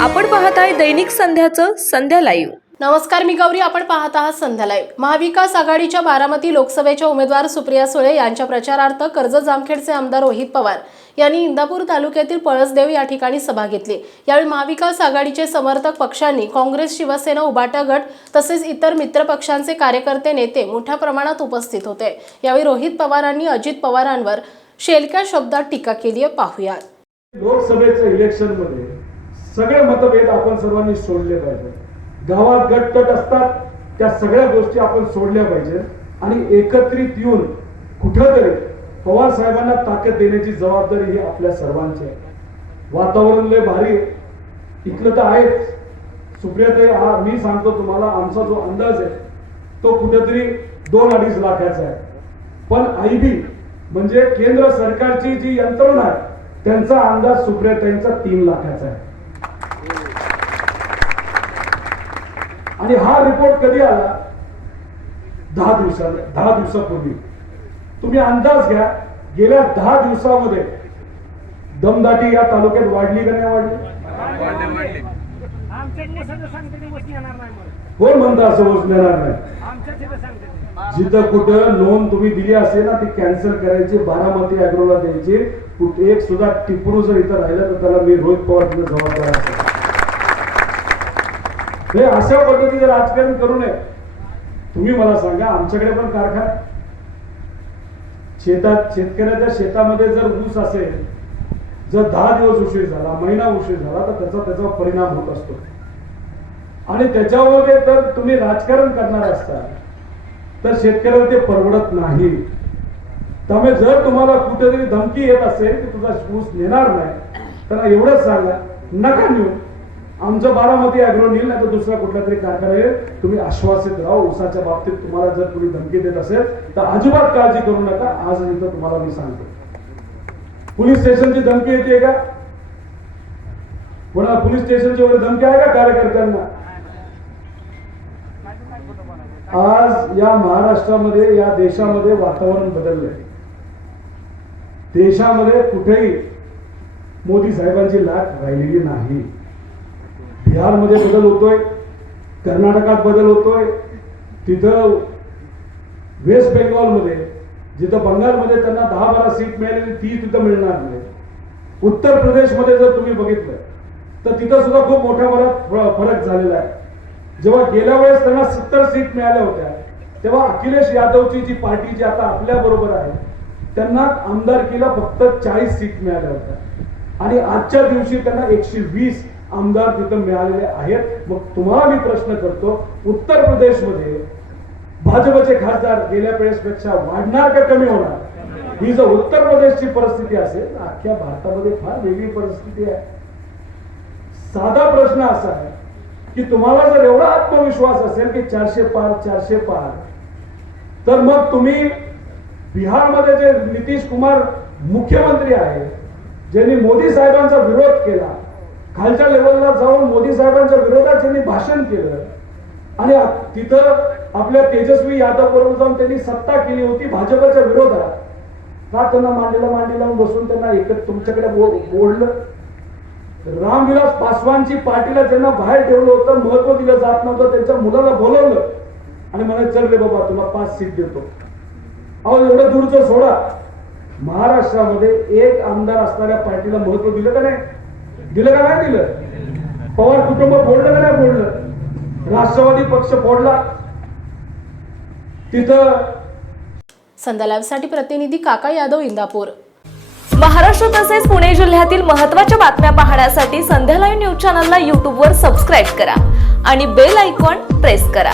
आपण पाहत आहे दैनिक संध्याचं संध्या लाईव्ह. नमस्कार मी गौरी. आपण पाहत आहात संध्या लाईव्ह. महाविकास आघाडीच्या बारामती लोकसभेच्या उमेदवार सुप्रिया सुळे यांच्या प्रचारार्थ कर्जत जामखेडचे आमदार रोहित पवार यांनी इंदापूर तालुक्यातील पळसदेव या ठिकाणी सभा घेतली. यावेळी महाविकास आघाडीचे समर्थक पक्षांनी काँग्रेस शिवसेना उबाटा गट तसेच इतर मित्र पक्षांचे कार्यकर्ते नेते मोठ्या प्रमाणात उपस्थित होते. यावेळी रोहित पवारांनी अजित पवारांवर शेलक्या शब्दात टीका केली आहे पाहुयात. लोकसभेच्या इलेक्शनमध्ये सगळे मतभेद आपण सर्वांनी सोडले पाहिजे. गावात गटतट असतात त्या सगळ्या गोष्टी आपण सोडल्या पाहिजेत आणि एकत्रित येऊन कुठंतरी पवार साहेबांना ताकद देण्याची जबाबदारी ही आपल्या सर्वांची आहे. वातावरण लय भारी इथलं तर आहेच. सुप्रियाताई हा मी सांगतो तुम्हाला आमचा जो अंदाज आहे तो कुठेतरी दोन अडीच लाखाचा आहे. पण आयबी म्हणजे केंद्र सरकारची जी यंत्रणा आहे त्यांचा अंदाज सुप्रियाताईंचा तीन लाखाचा आहे. आणि हा रिपोर्ट कधी आला? दहा दिवसा दहा दिवसापूर्वी. तुम्ही अंदाज घ्या गेल्या दहा दिवसामध्ये दमदाटी या तालुक्यात वाढली का नाही वाढली? कोण म्हणतं असं वचन येणार नाही. जिथं कुठं नोंद तुम्ही दिली असेल ना ती कॅन्सल करायची बारामती अॅग्रोला द्यायची. कुठे एक सुद्धा टिपरू जर इथं राहिलं तर त्याला मी रोहित पवार जबाबदार असेल हे अशा पद्धतीचं राजकारण करू नये. तुम्ही मला सांगा आमच्याकडे पण कारखाना शेतात शेतकऱ्याच्या शेतामध्ये जर ऊस असेल जर दहा दिवस उशीर झाला महिना उशीर झाला तर त्याचा त्याचा परिणाम होत असतो. आणि त्याच्यामध्ये तर तुम्ही राजकारण करणार असता तर शेतकऱ्याला ते परवडत नाही. त्यामुळे जर तुम्हाला कुठेतरी धमकी येत असेल की तुझा ऊस नेणार नाही तर एवढंच सांगा नका नेऊ. आमचं बारामती अॅग्रो नेईल नाही तर दुसरा कुठला तरी कारखाना येईल तुम्ही आश्वासित राहा ऊसाच्या बाबतीत तुम्हाला जर कोणी धमकी देत असेल तर अजिबात काळजी करू नका. आज इथं तुम्हाला मी सांगतो. पोलीस स्टेशनची धमकी येते का? कोणा पोलीस स्टेशनची वगैरे धमकी आहे का कार्यकर्त्यांना? आज या महाराष्ट्रामध्ये या देशामध्ये वातावरण बदललंय. देशामध्ये कुठेही मोदी साहेबांची लाट राहिलेली नाही. बिहारमध्ये बदल होतोय कर्नाटकात बदल होतोय तिथं वेस्ट बेंगॉलमध्ये जिथं बंगालमध्ये त्यांना दहा बारा सीट मिळालेली ती तिथं मिळणार नाही. उत्तर प्रदेशमध्ये जर तुम्ही बघितलं तर तिथं सुद्धा खूप मोठ्या फरक फरक झालेला आहे. जेव्हा गेल्या वेळेस त्यांना सत्तर सीट मिळाल्या होत्या तेव्हा अखिलेश यादवची जी पार्टी जी आता आपल्या बरोबर आहे त्यांना आमदारकीला फक्त चाळीस सीट मिळाल्या होत्या. आणि आजच्या दिवशी त्यांना एकशे वीस आमदार तिथं मिळालेले आहेत. मग तुम्हाला मी प्रश्न करतो उत्तर प्रदेशमध्ये भाजपचे खासदार गेल्या वेळेसपेक्षा वाढणार का कमी होणार? ही जर उत्तर प्रदेशची परिस्थिती असेल तर अख्ख्या भारतामध्ये फार वेगळी परिस्थिती आहे. साधा प्रश्न असा आहे की तुम्हाला जर एवढा आत्मविश्वास असेल की चारशे पार चारशे पार तर मग तुम्ही बिहारमध्ये जे नितीश कुमार मुख्यमंत्री आहे ज्यांनी मोदी साहेबांचा विरोध केला खालच्या लेवलला जाऊन मोदी साहेबांच्या विरोधात त्यांनी भाषण केलं. आणि तिथं आपल्या तेजस्वी यादव बरोबर जाऊन त्यांनी सत्ता केली होती भाजपच्या विरोधात. का त्यांना मांडीला मांडी लावून बसून त्यांना एकच तुमच्याकडे बो- बोललं? रामविलास पासवानची पार्टीला ज्यांना बाहेर ठेवलं होतं महत्त्व दिलं जात नव्हतं त्यांच्या मुलाला बोलवलं. आणि म्हणे चल रे बाबा तुला पाच सीट देतो. अहो एवढं दूरचं सोडा. महाराष्ट्रामध्ये एक आमदार असणाऱ्या पार्टीला महत्त्व दिलं का नाही? दिलं का नाही दिलं? पवार कुटुंब फोडलं का नाही फोडलं? राष्ट्रवादी पक्ष फोडला. तिथं संध्या लाईव्हसाठी प्रतिनिधी काका यादव इंदापूर. महाराष्ट्र तसेच पुणे जिल्ह्यातील महत्त्वाच्या बातम्या पाहण्यासाठी संध्या लाईव्ह न्यूज चॅनलला यूट्यूबवर सबस्क्राईब करा आणि बेल आयकॉन प्रेस करा.